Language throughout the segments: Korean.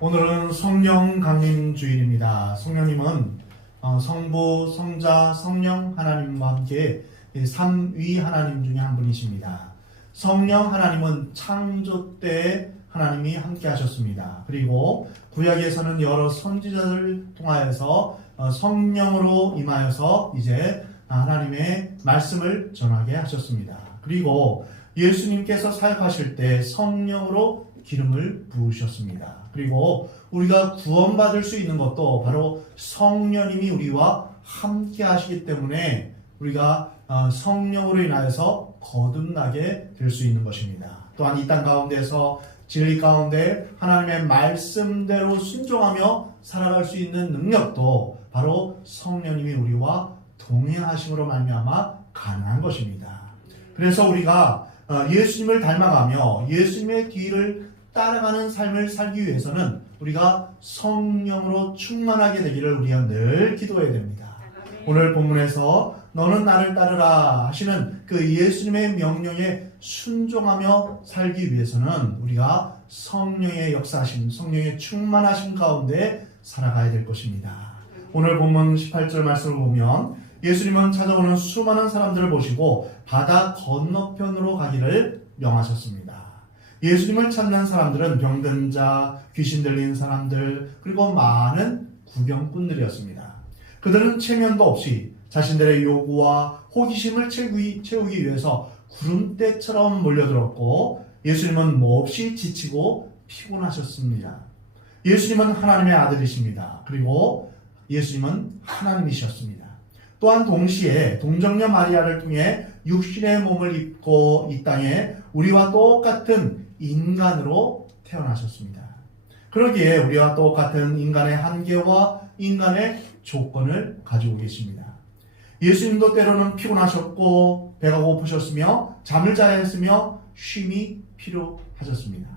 오늘은 성령 강림 주일입니다. 성령님은 성부, 성자, 성령 하나님과 함께 삼위 하나님 중에 한 분이십니다. 성령 하나님은 창조 때 하나님이 함께 하셨습니다. 그리고 구약에서는 여러 선지자들을 통하여서 성령으로 임하여서 이제 하나님의 말씀을 전하게 하셨습니다. 그리고 예수님께서 사역하실 때 성령으로 기름을 부으셨습니다. 그리고 우리가 구원받을 수 있는 것도 바로 성령님이 우리와 함께 하시기 때문에 우리가 성령으로 인하여서 거듭나게 될 수 있는 것입니다. 또한 이 땅 가운데서 진리 가운데 하나님의 말씀대로 순종하며 살아갈 수 있는 능력도 바로 성령님이 우리와 동행하심으로 말미암아 가능한 것입니다. 그래서 우리가 예수님을 닮아가며 예수님의 길을 따라가는 삶을 살기 위해서는 우리가 성령으로 충만하게 되기를 우리가 늘 기도해야 됩니다. 오늘 본문에서 너는 나를 따르라 하시는 그 예수님의 명령에 순종하며 살기 위해서는 우리가 성령의 역사하심, 성령의 충만하심 가운데 살아가야 될 것입니다. 오늘 본문 18절 말씀을 보면 예수님은 찾아오는 수많은 사람들을 보시고 바다 건너편으로 가기를 명하셨습니다. 예수님을 찾는 사람들은 병든 자, 귀신 들린 사람들, 그리고 많은 구경꾼들이었습니다. 그들은 체면도 없이 자신들의 요구와 호기심을 채우기 위해서 구름대처럼 몰려들었고 예수님은 몹시 지치고 피곤하셨습니다. 예수님은 하나님의 아들이십니다. 그리고 예수님은 하나님이셨습니다. 또한 동시에 동정녀 마리아를 통해 육신의 몸을 입고 이 땅에 우리와 똑같은 인간으로 태어나셨습니다. 그러기에 우리와 똑같은 인간의 한계와 인간의 조건을 가지고 계십니다. 예수님도 때로는 피곤하셨고 배가 고프셨으며 잠을 자야 했으며 쉼이 필요하셨습니다.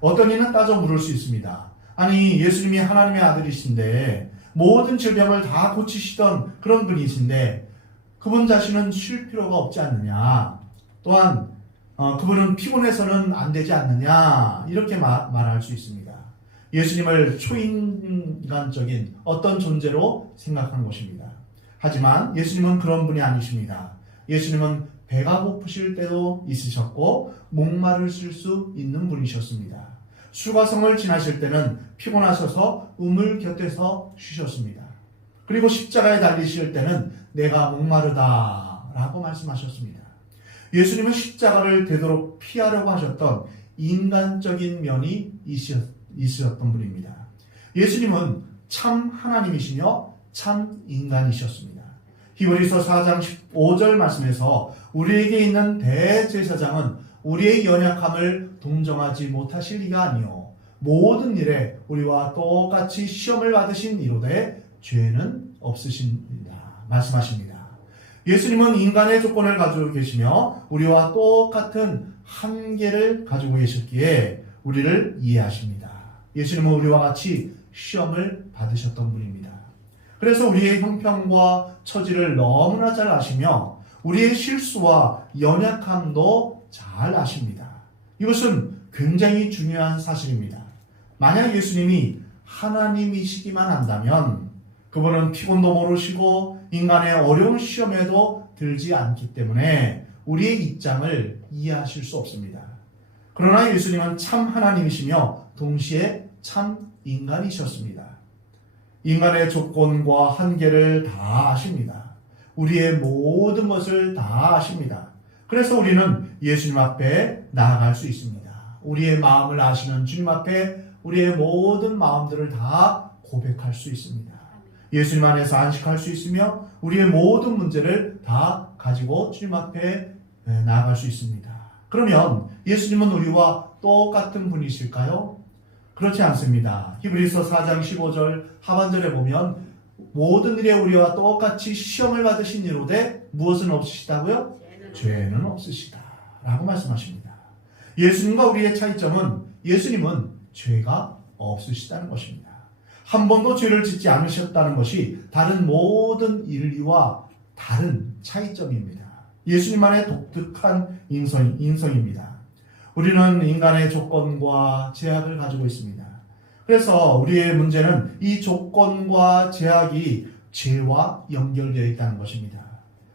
어떤 이는 따져 물을 수 있습니다. 아니 예수님이 하나님의 아들이신데 모든 질병을 다 고치시던 그런 분이신데 그분 자신은 쉴 필요가 없지 않느냐, 또한 그분은 피곤해서는 안 되지 않느냐, 이렇게 말할 수 있습니다. 예수님을 초인간적인 어떤 존재로 생각하는 것입니다. 하지만 예수님은 그런 분이 아니십니다. 예수님은 배가 고프실 때도 있으셨고 목마르실 수 있는 분이셨습니다. 수가성을 지나실 때는 피곤하셔서 우물 곁에서 쉬셨습니다. 그리고 십자가에 달리실 때는 내가 목마르다 라고 말씀하셨습니다. 예수님은 십자가를 되도록 피하려고 하셨던 인간적인 면이 있으셨던 분입니다. 예수님은 참 하나님이시며 참 인간이셨습니다. 히브리서 4장 15절 말씀에서 우리에게 있는 대제사장은 우리의 연약함을 동정하지 못하실 리가 아니요 모든 일에 우리와 똑같이 시험을 받으신 이로되 죄는 없으십니다 말씀하십니다. 예수님은 인간의 조건을 가지고 계시며 우리와 똑같은 한계를 가지고 계셨기에 우리를 이해하십니다. 예수님은 우리와 같이 시험을 받으셨던 분입니다. 그래서 우리의 형편과 처지를 너무나 잘 아시며 우리의 실수와 연약함도 잘 아십니다. 이것은 굉장히 중요한 사실입니다. 만약 예수님이 하나님이시기만 한다면 그분은 피곤도 모르시고 인간의 어려운 시험에도 들지 않기 때문에 우리의 입장을 이해하실 수 없습니다. 그러나 예수님은 참 하나님이시며 동시에 참 인간이셨습니다. 인간의 조건과 한계를 다 아십니다. 우리의 모든 것을 다 아십니다. 그래서 우리는 예수님 앞에 나아갈 수 있습니다. 우리의 마음을 아시는 주님 앞에 우리의 모든 마음들을 다 고백할 수 있습니다. 예수님 안에서 안식할 수 있으며 우리의 모든 문제를 다 가지고 주님 앞에 나아갈 수 있습니다. 그러면 예수님은 우리와 똑같은 분이실까요? 그렇지 않습니다. 히브리서 4장 15절 하반절에 보면 모든 일에 우리와 똑같이 시험을 받으신 이로되 무엇은 없으시다고요? 죄는 없으시다 라고 말씀하십니다. 예수님과 우리의 차이점은 예수님은 죄가 없으시다는 것입니다. 한 번도 죄를 짓지 않으셨다는 것이 다른 모든 인류와 다른 차이점입니다. 예수님만의 독특한 인성입니다. 우리는 인간의 조건과 제약을 가지고 있습니다. 그래서 우리의 문제는 이 조건과 제약이 죄와 연결되어 있다는 것입니다.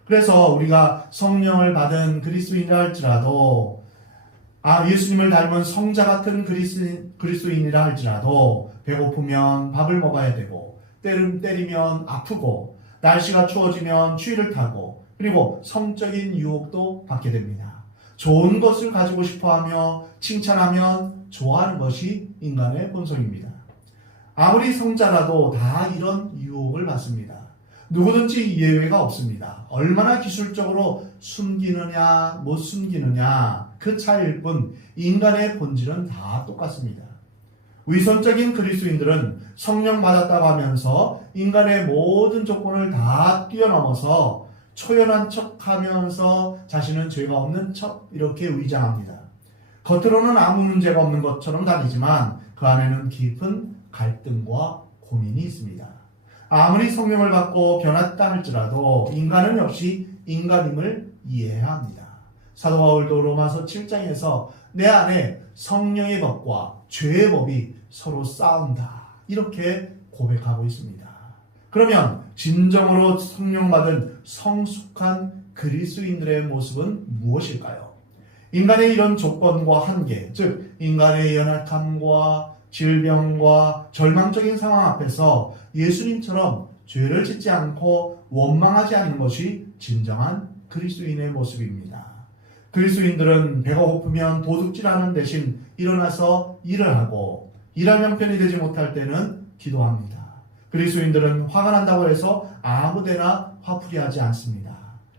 그래서 우리가 성령을 받은 그리스도인이라 할지라도 예수님을 닮은 성자 같은 그리스도인이라 할지라도 배고프면 밥을 먹어야 되고 때리면 아프고 날씨가 추워지면 추위를 타고 그리고 성적인 유혹도 받게 됩니다. 좋은 것을 가지고 싶어하며 칭찬하면 좋아하는 것이 인간의 본성입니다. 아무리 성자라도 다 이런 유혹을 받습니다. 누구든지 예외가 없습니다. 얼마나 기술적으로 숨기느냐 못 숨기느냐 그 차이일 뿐 인간의 본질은 다 똑같습니다. 위선적인 그리스도인들은 성령 받았다고 하면서 인간의 모든 조건을 다 뛰어넘어서 초연한 척하면서 자신은 죄가 없는 척 이렇게 위장합니다. 겉으로는 아무 문제가 없는 것처럼 다니지만 그 안에는 깊은 갈등과 고민이 있습니다. 아무리 성령을 받고 변했다 할지라도 인간은 역시 인간임을 이해해야 합니다. 사도 바울도 로마서 7장에서 내 안에 성령의 법과 죄의 법이 서로 싸운다 이렇게 고백하고 있습니다. 그러면 진정으로 성령 받은 성숙한 그리스도인들의 모습은 무엇일까요? 인간의 이런 조건과 한계, 즉 인간의 연약함과 질병과 절망적인 상황 앞에서 예수님처럼 죄를 짓지 않고 원망하지 않는 것이 진정한 그리스도인의 모습입니다. 그리스도인들은 배가 고프면 도둑질하는 대신 일어나서 일을 하고 일할 형편이 되지 못할 때는 기도합니다. 그리스도인들은 화가 난다고 해서 아무데나 화풀이하지 않습니다.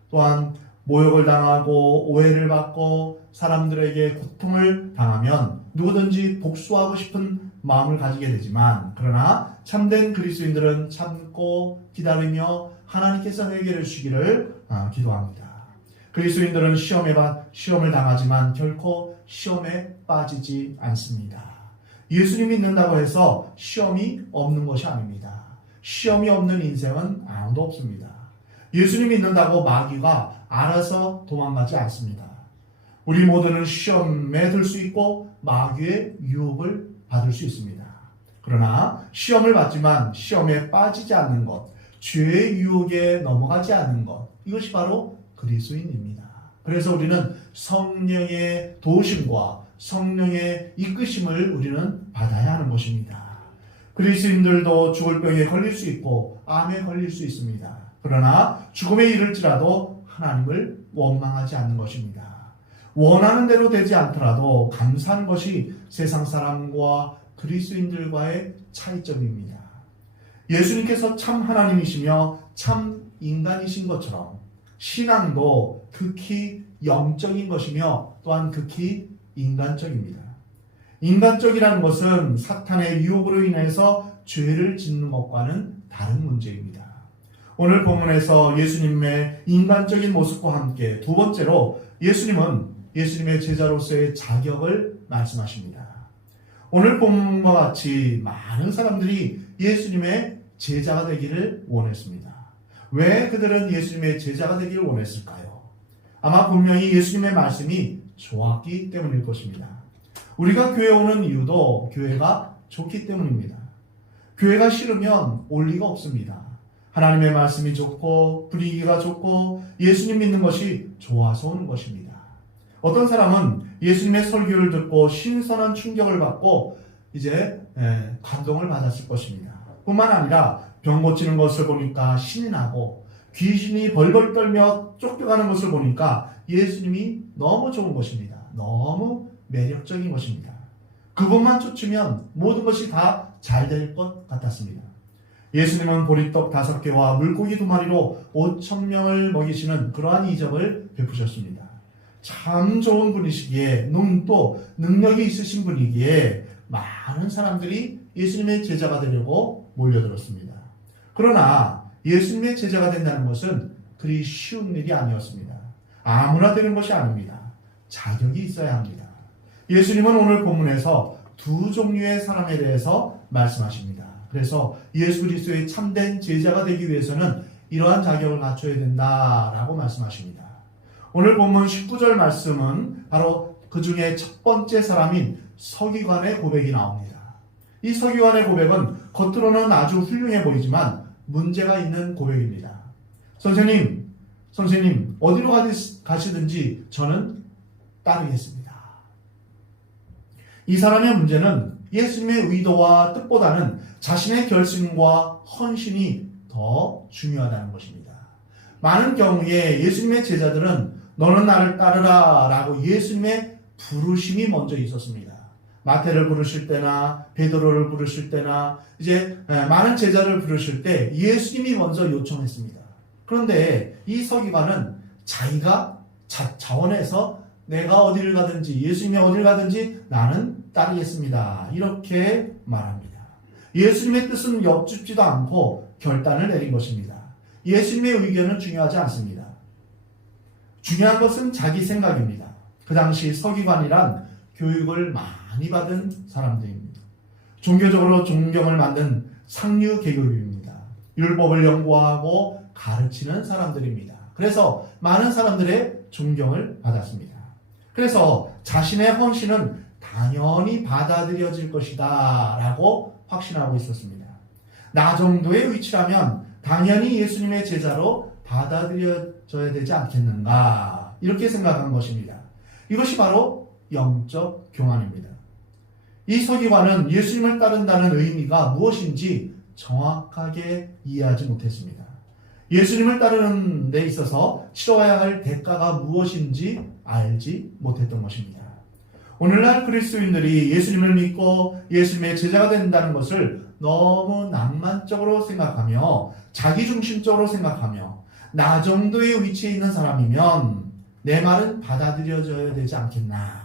또한 모욕을 당하고 오해를 받고 사람들에게 고통을 당하면 누구든지 복수하고 싶은 마음을 가지게 되지만 그러나 참된 그리스도인들은 참고 기다리며 하나님께서 해결해 주시기를 기도합니다. 그리스도인들은 시험을 당하지만 결코 시험에 빠지지 않습니다. 예수님 믿는다고 해서 시험이 없는 것이 아닙니다. 시험이 없는 인생은 아무도 없습니다. 예수님 믿는다고 마귀가 알아서 도망가지 않습니다. 우리 모두는 시험에 들 수 있고 마귀의 유혹을 받을 수 있습니다. 그러나 시험을 받지만 시험에 빠지지 않는 것, 죄의 유혹에 넘어가지 않는 것, 이것이 바로 그리스도인입니다. 그래서 우리는 성령의 도우심과 성령의 이끄심을 우리는 받아야 하는 것입니다. 그리스도인들도 죽을 병에 걸릴 수 있고 암에 걸릴 수 있습니다. 그러나 죽음에 이를지라도 하나님을 원망하지 않는 것입니다. 원하는 대로 되지 않더라도 감사한 것이 세상 사람과 그리스도인들과의 차이점입니다. 예수님께서 참 하나님이시며 참 인간이신 것처럼 신앙도 극히 영적인 것이며 또한 극히 인간적입니다. 인간적이라는 것은 사탄의 유혹으로 인해서 죄를 짓는 것과는 다른 문제입니다. 오늘 본문에서 예수님의 인간적인 모습과 함께 두 번째로 예수님은 예수님의 제자로서의 자격을 말씀하십니다. 오늘 본문과 같이 많은 사람들이 예수님의 제자가 되기를 원했습니다. 왜 그들은 예수님의 제자가 되기를 원했을까요? 아마 분명히 예수님의 말씀이 좋았기 때문일 것입니다. 우리가 교회 오는 이유도 교회가 좋기 때문입니다. 교회가 싫으면 올 리가 없습니다. 하나님의 말씀이 좋고 분위기가 좋고 예수님 믿는 것이 좋아서 오는 것입니다. 어떤 사람은 예수님의 설교를 듣고 신선한 충격을 받고 이제 감동을 받았을 것입니다. 뿐만 아니라 병 고치는 것을 보니까 신이 나고 귀신이 벌벌 떨며 쫓겨가는 것을 보니까 예수님이 너무 좋은 것입니다. 너무 매력적인 것입니다. 그것만 쫓으면 모든 것이 다 잘 될 것 같았습니다. 예수님은 보리떡 5개와 물고기 2마리로 5,000명을 먹이시는 그러한 이적을 베푸셨습니다. 참 좋은 분이시기에 또 능력이 있으신 분이기에 많은 사람들이 예수님의 제자가 되려고 몰려들었습니다. 그러나 예수님의 제자가 된다는 것은 그리 쉬운 일이 아니었습니다. 아무나 되는 것이 아닙니다. 자격이 있어야 합니다. 예수님은 오늘 본문에서 두 종류의 사람에 대해서 말씀하십니다. 그래서 예수 그리스도의 참된 제자가 되기 위해서는 이러한 자격을 갖춰야 된다라고 말씀하십니다. 오늘 본문 19절 말씀은 바로 그 중에 첫 번째 사람인 서기관의 고백이 나옵니다. 이 서기관의 고백은 겉으로는 아주 훌륭해 보이지만 문제가 있는 고백입니다. 선생님, 어디로 가시든지 저는 따르겠습니다. 이 사람의 문제는 예수님의 의도와 뜻보다는 자신의 결심과 헌신이 더 중요하다는 것입니다. 많은 경우에 예수님의 제자들은 너는 나를 따르라 라고 예수님의 부르심이 먼저 있었습니다. 마태를 부르실 때나 베드로를 부르실 때나 이제 많은 제자를 부르실 때 예수님이 먼저 요청했습니다. 그런데 이 서기관은 자기가 자원해서 내가 어디를 가든지 예수님이 어디를 가든지 나는 따르겠습니다. 이렇게 말합니다. 예수님의 뜻은 엿줍지도 않고 결단을 내린 것입니다. 예수님의 의견은 중요하지 않습니다. 중요한 것은 자기 생각입니다. 그 당시 서기관이란 교육을 많이 받은 사람들입니다. 종교적으로 존경을 받는 상류 계급입니다. 율법을 연구하고 가르치는 사람들입니다. 그래서 많은 사람들의 존경을 받았습니다. 그래서 자신의 헌신은 당연히 받아들여질 것이다 라고 확신하고 있었습니다. 나 정도의 위치라면 당연히 예수님의 제자로 받아들여져야 되지 않겠는가 이렇게 생각한 것입니다. 이것이 바로 영적 교만입니다. 이 서기관은 예수님을 따른다는 의미가 무엇인지 정확하게 이해하지 못했습니다. 예수님을 따르는 데 있어서 치러야 할 대가가 무엇인지 알지 못했던 것입니다. 오늘날 그리스도인들이 예수님을 믿고 예수님의 제자가 된다는 것을 너무 낭만적으로 생각하며 자기중심적으로 생각하며 나 정도의 위치에 있는 사람이면 내 말은 받아들여져야 되지 않겠나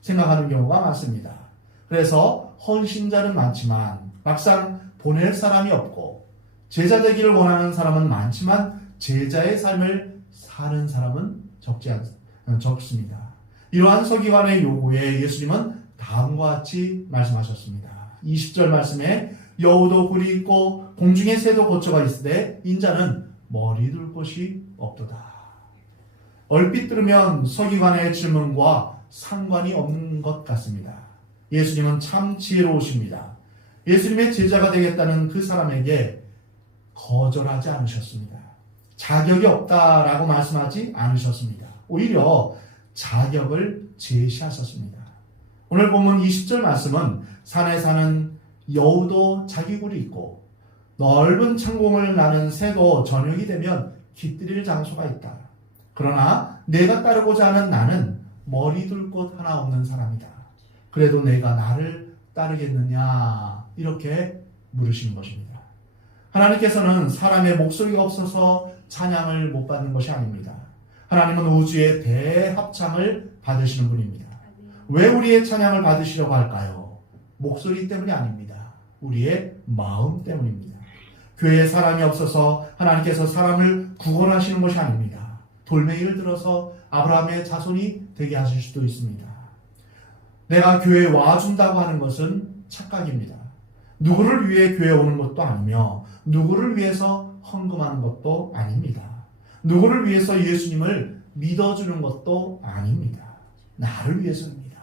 생각하는 경우가 많습니다. 그래서 헌신자는 많지만 막상 보낼 사람이 없고 제자 되기를 원하는 사람은 많지만 제자의 삶을 사는 사람은 적습니다. 이러한 서기관의 요구에 예수님은 다음과 같이 말씀하셨습니다. 20절 말씀에 여우도 굴이 있고 공중에 새도 거처가 있으되 인자는 머리 둘 곳이 없도다. 얼핏 들으면 서기관의 질문과 상관이 없는 것 같습니다. 예수님은 참 지혜로우십니다. 예수님의 제자가 되겠다는 그 사람에게 거절하지 않으셨습니다. 자격이 없다라고 말씀하지 않으셨습니다. 오히려 자격을 제시하셨습니다. 오늘 본문 20절 말씀은 산에 사는 여우도 자기 굴이 있고 넓은 창공을 나는 새도 저녁이 되면 깃들일 장소가 있다. 그러나 내가 따르고자 하는 나는 머리 둘 곳 하나 없는 사람이다. 그래도 내가 나를 따르겠느냐 이렇게 물으시는 것입니다. 하나님께서는 사람의 목소리가 없어서 찬양을 못 받는 것이 아닙니다. 하나님은 우주의 대합창을 받으시는 분입니다. 왜 우리의 찬양을 받으시려고 할까요? 목소리 때문이 아닙니다. 우리의 마음 때문입니다. 교회에 사람이 없어서 하나님께서 사람을 구원하시는 것이 아닙니다. 돌멩이를 들어서 아브라함의 자손이 되게 하실 수도 있습니다. 내가 교회에 와준다고 하는 것은 착각입니다. 누구를 위해 교회에 오는 것도 아니며 누구를 위해서 헌금하는 것도 아닙니다. 누구를 위해서 예수님을 믿어주는 것도 아닙니다. 나를 위해서입니다.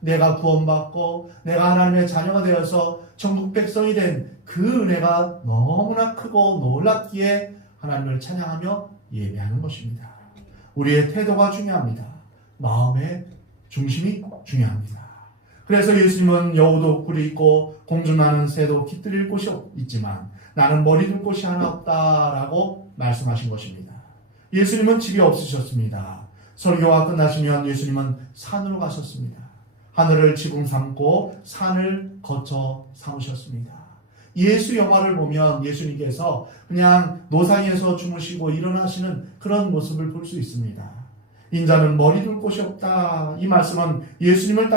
내가 구원받고 내가 하나님의 자녀가 되어서 천국 백성이 된 그 은혜가 너무나 크고 놀랍기에 하나님을 찬양하며 예배하는 것입니다. 우리의 태도가 중요합니다. 마음의 중심이 중요합니다. 그래서 예수님은 여우도 굴이 있고 공중 나는 새도 깃들일 곳이 있지만 나는 머리 둘 곳이 하나 없다라고 말씀하신 것입니다. 예수님은 집이 없으셨습니다. 설교가 끝나시면 예수님은 산으로 가셨습니다. 하늘을 지붕 삼고 산을 거쳐 삼으셨습니다. 예수 영화를 보면 예수님께서 그냥 노상에서 주무시고 일어나시는 그런 모습을 볼 수 있습니다. 인자는 머리 둘 곳이 없다. 이 말씀은 예수님을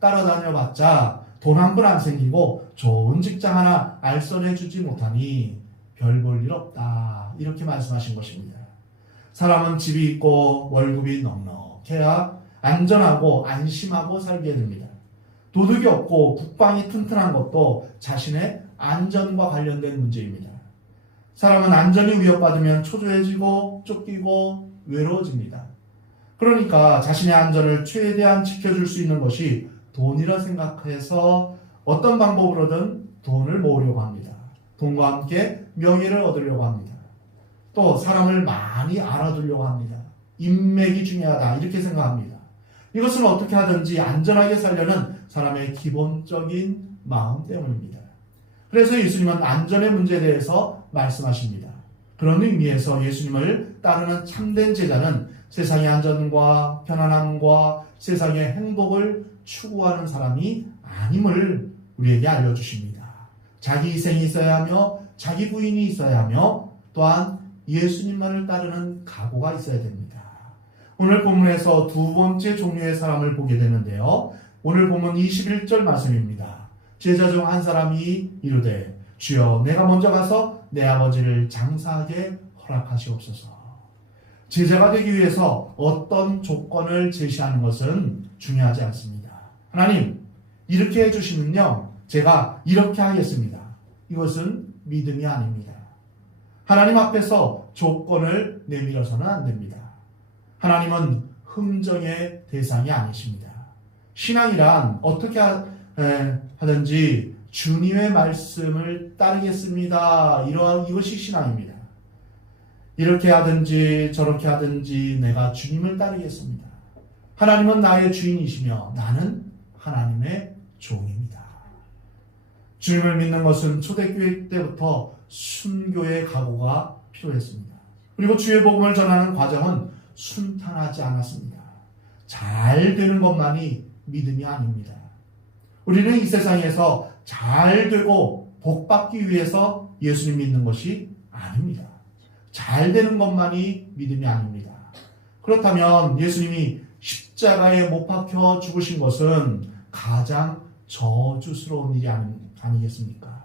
따라다녀봤자 돈 한 푼 안 생기고 좋은 직장 하나 알선해 주지 못하니 별 볼 일 없다. 이렇게 말씀하신 것입니다. 사람은 집이 있고 월급이 넉넉해야 안전하고 안심하고 살게 됩니다. 도둑이 없고 국방이 튼튼한 것도 자신의 안전과 관련된 문제입니다. 사람은 안전이 위협받으면 초조해지고 쫓기고 외로워집니다. 그러니까 자신의 안전을 최대한 지켜줄 수 있는 것이 돈이라 생각해서 어떤 방법으로든 돈을 모으려고 합니다. 돈과 함께 명예를 얻으려고 합니다. 또 사람을 많이 알아두려고 합니다. 인맥이 중요하다 이렇게 생각합니다. 이것은 어떻게 하든지 안전하게 살려는 사람의 기본적인 마음 때문입니다. 그래서 예수님은 안전의 문제에 대해서 말씀하십니다. 그런 의미에서 예수님을 따르는 참된 제자는 세상의 안전과 편안함과 세상의 행복을 추구하는 사람이 아님을 우리에게 알려주십니다. 자기 희생이 있어야 하며 자기 부인이 있어야 하며 또한 예수님만을 따르는 각오가 있어야 됩니다. 오늘 본문에서 두 번째 종류의 사람을 보게 되는데요. 오늘 본문 21절 말씀입니다. 제자 중 한 사람이 이르되 주여 내가 먼저 가서 내 아버지를 장사하게 허락하시옵소서. 제자가 되기 위해서 어떤 조건을 제시하는 것은 중요하지 않습니다. 하나님 이렇게 해주시면요 제가 이렇게 하겠습니다. 이것은 믿음이 아닙니다. 하나님 앞에서 조건을 내밀어서는 안 됩니다. 하나님은 흥정의 대상이 아니십니다. 신앙이란 어떻게 하든지 주님의 말씀을 따르겠습니다. 이것이 신앙입니다. 이렇게 하든지 저렇게 하든지 내가 주님을 따르겠습니다. 하나님은 나의 주인이시며 나는 하나님의 종입니다. 주님을 믿는 것은 초대교회 때부터 순교의 각오가 필요했습니다. 그리고 주의 복음을 전하는 과정은 순탄하지 않았습니다. 잘 되는 것만이 믿음이 아닙니다. 우리는 이 세상에서 잘 되고 복 받기 위해서 예수님 믿는 것이 아닙니다. 잘 되는 것만이 믿음이 아닙니다. 그렇다면 예수님이 십자가에 못 박혀 죽으신 것은 가장 저주스러운 일이 아니겠습니까?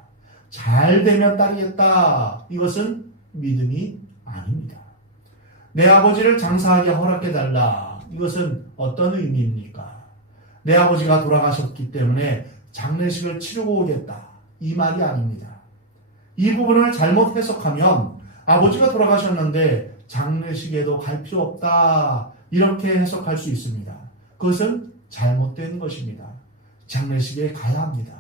잘 되면 따르겠다. 이것은 믿음이 아닙니다. 내 아버지를 장사하게 허락해달라. 이것은 어떤 의미입니까? 내 아버지가 돌아가셨기 때문에 장례식을 치르고 오겠다. 이 말이 아닙니다. 이 부분을 잘못 해석하면 아버지가 돌아가셨는데 장례식에도 갈 필요 없다. 이렇게 해석할 수 있습니다. 그것은 잘못된 것입니다. 장례식에 가야 합니다.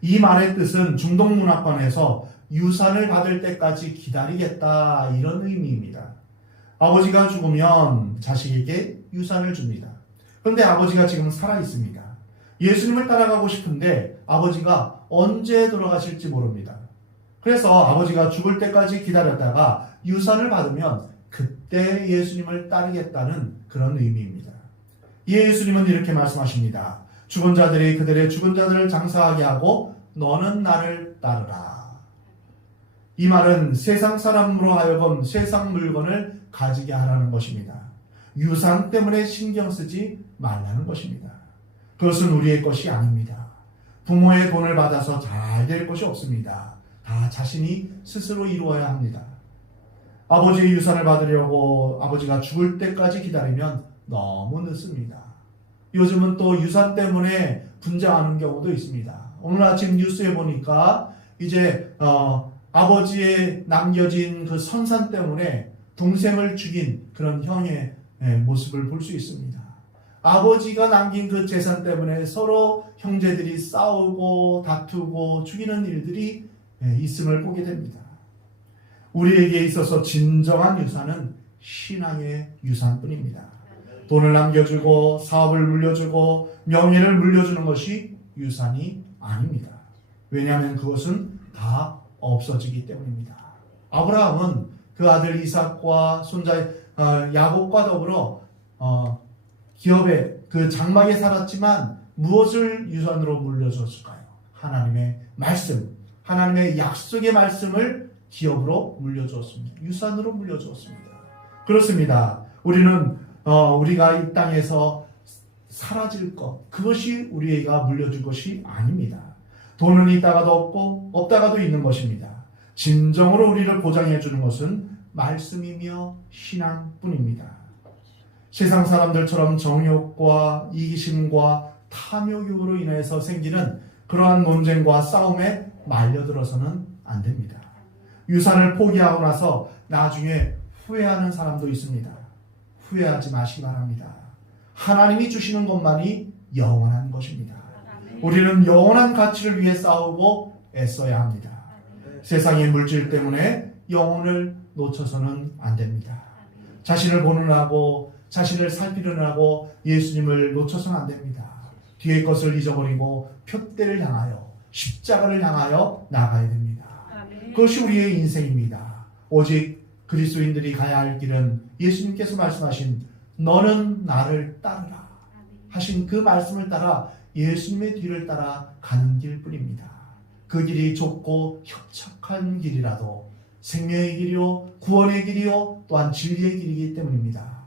이 말의 뜻은 중동문화권에서 유산을 받을 때까지 기다리겠다 이런 의미입니다. 아버지가 죽으면 자식에게 유산을 줍니다. 그런데 아버지가 지금 살아 있습니다. 예수님을 따라가고 싶은데 아버지가 언제 돌아가실지 모릅니다. 그래서 아버지가 죽을 때까지 기다렸다가 유산을 받으면 그때 예수님을 따르겠다는 그런 의미입니다. 예수님은 이렇게 말씀하십니다. 죽은 자들이 그들의 죽은 자들을 장사하게 하고 너는 나를 따르라. 이 말은 세상 사람으로 하여금 세상 물건을 가지게 하라는 것입니다. 유산 때문에 신경 쓰지 말라는 것입니다. 그것은 우리의 것이 아닙니다. 부모의 돈을 받아서 잘 될 것이 없습니다. 다 자신이 스스로 이루어야 합니다. 아버지의 유산을 받으려고 아버지가 죽을 때까지 기다리면 너무 늦습니다. 요즘은 또 유산 때문에 분쟁하는 경우도 있습니다. 오늘 아침 뉴스에 보니까 이제 아버지의 남겨진 그 선산 때문에 동생을 죽인 그런 형의 모습을 볼 수 있습니다. 아버지가 남긴 그 재산 때문에 서로 형제들이 싸우고 다투고 죽이는 일들이 있음을 보게 됩니다. 우리에게 있어서 진정한 유산은 신앙의 유산뿐입니다. 돈을 남겨주고 사업을 물려주고 명예를 물려주는 것이 유산이 아닙니다. 왜냐하면 그것은 다 없어지기 때문입니다. 아브라함은 그 아들 이삭과 손자 야곱과 더불어 기업의 그 장막에 살았지만 무엇을 유산으로 물려줬을까요? 하나님의 말씀, 하나님의 약속의 말씀을 기업으로 물려주었습니다. 유산으로 물려주었습니다. 그렇습니다. 우리는 우리가 이 땅에서 사라질 것, 그것이 우리가 물려줄 것이 아닙니다. 돈은 있다가도 없고 없다가도 있는 것입니다. 진정으로 우리를 보장해 주는 것은 말씀이며 신앙뿐입니다. 세상 사람들처럼 정욕과 이기심과 탐욕으로 인해서 생기는 그러한 논쟁과 싸움에 말려들어서는 안 됩니다. 유산을 포기하고 나서 나중에 후회하는 사람도 있습니다. 후회하지 마시기 바랍니다. 하나님이 주시는 것만이 영원한 것입니다. 우리는 영원한 가치를 위해 싸우고 애써야 합니다. 세상의 물질 때문에 영혼을 놓쳐서는 안 됩니다. 자신을 보느라고 자신을 살피느라고 예수님을 놓쳐서는 안 됩니다. 뒤의 것을 잊어버리고 표대를 향하여 십자가를 향하여 나가야 됩니다. 그것이 우리의 인생입니다. 오직 그리스도인들이 가야 할 길은 예수님께서 말씀하신 너는 나를 따르라 하신 그 말씀을 따라 예수님의 뒤를 따라 가는 길뿐입니다. 그 길이 좁고 협착한 길이라도 생명의 길이요 구원의 길이요 또한 진리의 길이기 때문입니다.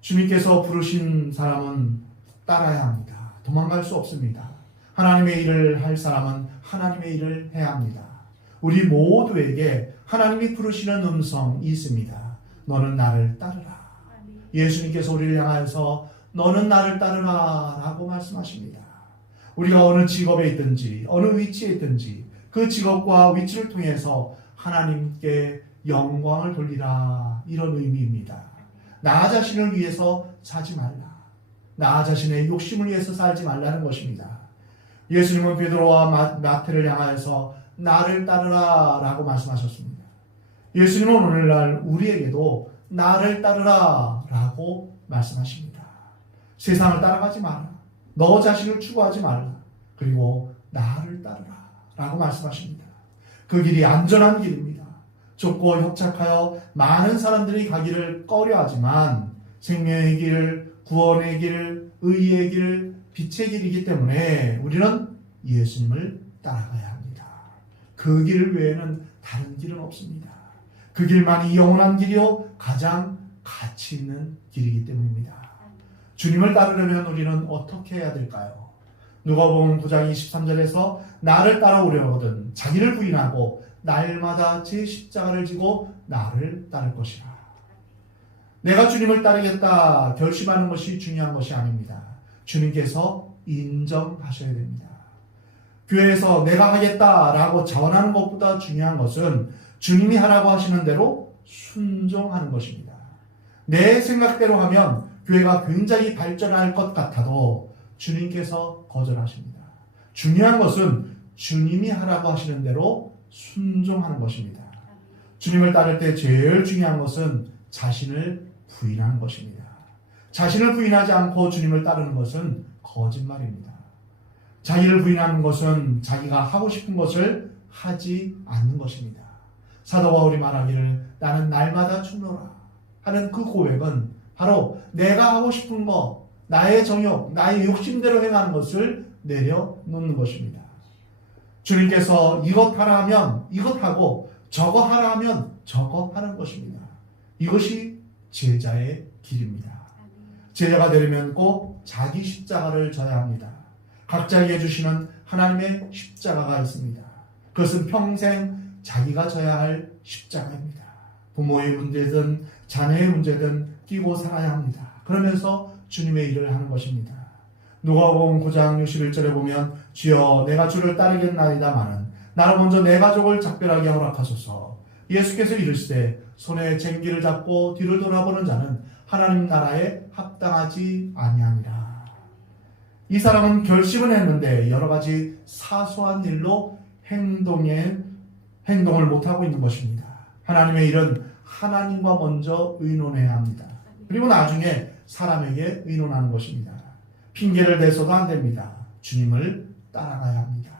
주님께서 부르신 사람은 따라야 합니다. 도망갈 수 없습니다. 하나님의 일을 할 사람은 하나님의 일을 해야 합니다. 우리 모두에게 하나님이 부르시는 음성이 있습니다. 너는 나를 따르라. 예수님께서 우리를 향하여서 너는 나를 따르라 라고 말씀하십니다. 우리가 어느 직업에 있든지 어느 위치에 있든지 그 직업과 위치를 통해서 하나님께 영광을 돌리라 이런 의미입니다. 나 자신을 위해서 사지 말라. 나 자신의 욕심을 위해서 살지 말라는 것입니다. 예수님은 베드로와 마태를 향하여서 나를 따르라 라고 말씀하셨습니다. 예수님은 오늘날 우리에게도 나를 따르라 라고 말씀하십니다. 세상을 따라가지 마라. 너 자신을 추구하지 말라. 그리고 나를 따르라 라고 말씀하십니다. 그 길이 안전한 길입니다. 좁고 협착하여 많은 사람들이 가기를 꺼려하지만 생명의 길, 구원의 길, 의의 길, 빛의 길이기 때문에 우리는 예수님을 따라가야 합니다. 그 길 외에는 다른 길은 없습니다. 그 길만이 영원한 길이요 가장 가치 있는 길이기 때문입니다. 주님을 따르려면 우리는 어떻게 해야 될까요? 누가복음 9장 23절에서 나를 따라오려거든 자기를 부인하고 날마다 제 십자가를 지고 나를 따를 것이라. 내가 주님을 따르겠다 결심하는 것이 중요한 것이 아닙니다. 주님께서 인정하셔야 됩니다. 교회에서 내가 하겠다라고 자원하는 것보다 중요한 것은 주님이 하라고 하시는 대로 순종하는 것입니다. 내 생각대로 하면 교회가 굉장히 발전할 것 같아도 주님께서 거절하십니다. 중요한 것은 주님이 하라고 하시는 대로 순종하는 것입니다. 주님을 따를 때 제일 중요한 것은 자신을 부인하는 것입니다. 자신을 부인하지 않고 주님을 따르는 것은 거짓말입니다. 자기를 부인하는 것은 자기가 하고 싶은 것을 하지 않는 것입니다. 사도 바울이 말하기를 나는 날마다 죽노라 하는 그 고백은 바로 내가 하고 싶은 것, 나의 정욕, 나의 욕심대로 행하는 것을 내려놓는 것입니다. 주님께서 이것 하라 하면 이것 하고 저거 하라 하면 저거 하는 것입니다. 이것이 제자의 길입니다. 제자가 되려면 꼭 자기 십자가를 져야 합니다. 각자에게 주시는 하나님의 십자가가 있습니다. 그것은 평생 자기가 져야 할 십자가입니다. 부모의 문제든 자녀의 문제든 끼고 살아야 합니다. 그러면서 주님의 일을 하는 것입니다. 누가복음 9장 61절에 보면 주여 내가 주를 따르겠나이다마는 나로 먼저 내 가족을 작별하게 허락하소서. 예수께서 이르시되 손에 쟁기를 잡고 뒤를 돌아보는 자는 하나님 나라에 합당하지 아니하니라. 이 사람은 결심은 했는데 여러 가지 사소한 일로 행동을 못하고 있는 것입니다. 하나님의 일은 하나님과 먼저 의논해야 합니다. 그리고 나중에 사람에게 의논하는 것입니다. 핑계를 대서도 안 됩니다. 주님을 따라가야 합니다.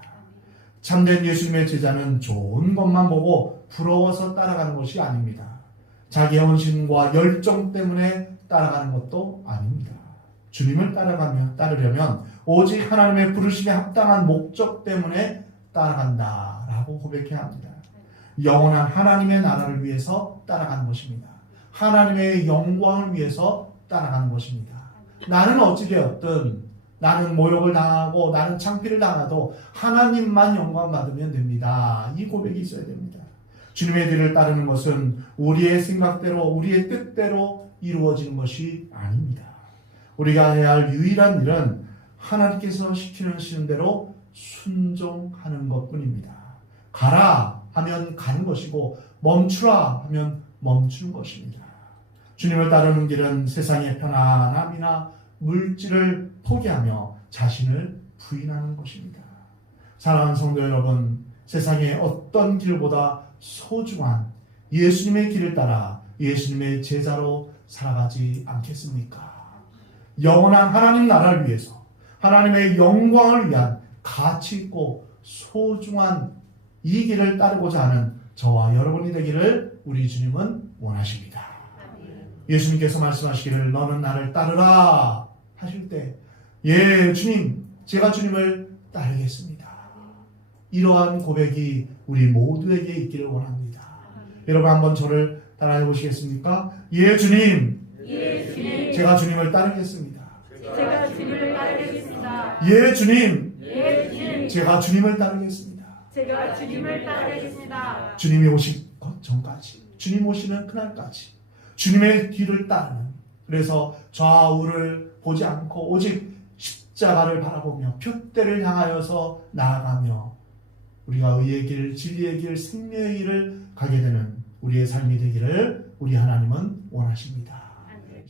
참된 예수님의 제자는 좋은 것만 보고 부러워서 따라가는 것이 아닙니다. 자기의 헌신과 열정 때문에 따라가는 것도 아닙니다. 주님을 따르려면 오직 하나님의 부르심에 합당한 목적 때문에 따라간다라고 고백해야 합니다. 영원한 하나님의 나라를 위해서 따라가는 것입니다. 하나님의 영광을 위해서 따라가는 것입니다. 나는 어찌되었든 나는 모욕을 당하고 나는 창피를 당하도 하나님만 영광 받으면 됩니다. 이 고백이 있어야 됩니다. 주님의 뒤를 따르는 것은 우리의 생각대로 우리의 뜻대로 이루어지는 것이 아닙니다. 우리가 해야 할 유일한 일은 하나님께서 시키는 대로 순종하는 것뿐입니다. 가라 하면 가는 것이고 멈추라 하면 멈추는 것입니다. 주님을 따르는 길은 세상의 편안함이나 물질을 포기하며 자신을 부인하는 것입니다. 사랑하는 성도 여러분, 세상의 어떤 길보다 소중한 예수님의 길을 따라 예수님의 제자로 살아가지 않겠습니까? 영원한 하나님 나라를 위해서 하나님의 영광을 위한 가치 있고 소중한 이 길을 따르고자 하는 저와 여러분이 되기를 우리 주님은 원하십니다. 예수님께서 말씀하시기를 너는 나를 따르라 하실 때 예 주님, 제가 주님을 따르겠습니다. 이러한 고백이 우리 모두에게 있기를 원합니다. 여러분 한번 저를 따라해 보시겠습니까? 예 주님, 제가 주님을 따르겠습니다. 제가 주님을 따르겠습니다. 예 주님, 예, 제가 주님을 따르겠습니다. 제가 주님을 따르겠습니다. 주님이 오실 것 전까지, 주님 오시는 그날까지 주님의 뒤를 따르는, 그래서 좌우를 보지 않고 오직 십자가를 바라보며 표대를 향하여서 나아가며 우리가 의의 길, 진리의 길, 생명의 길을 가게 되는 우리의 삶이 되기를 우리 하나님은 원하십니다.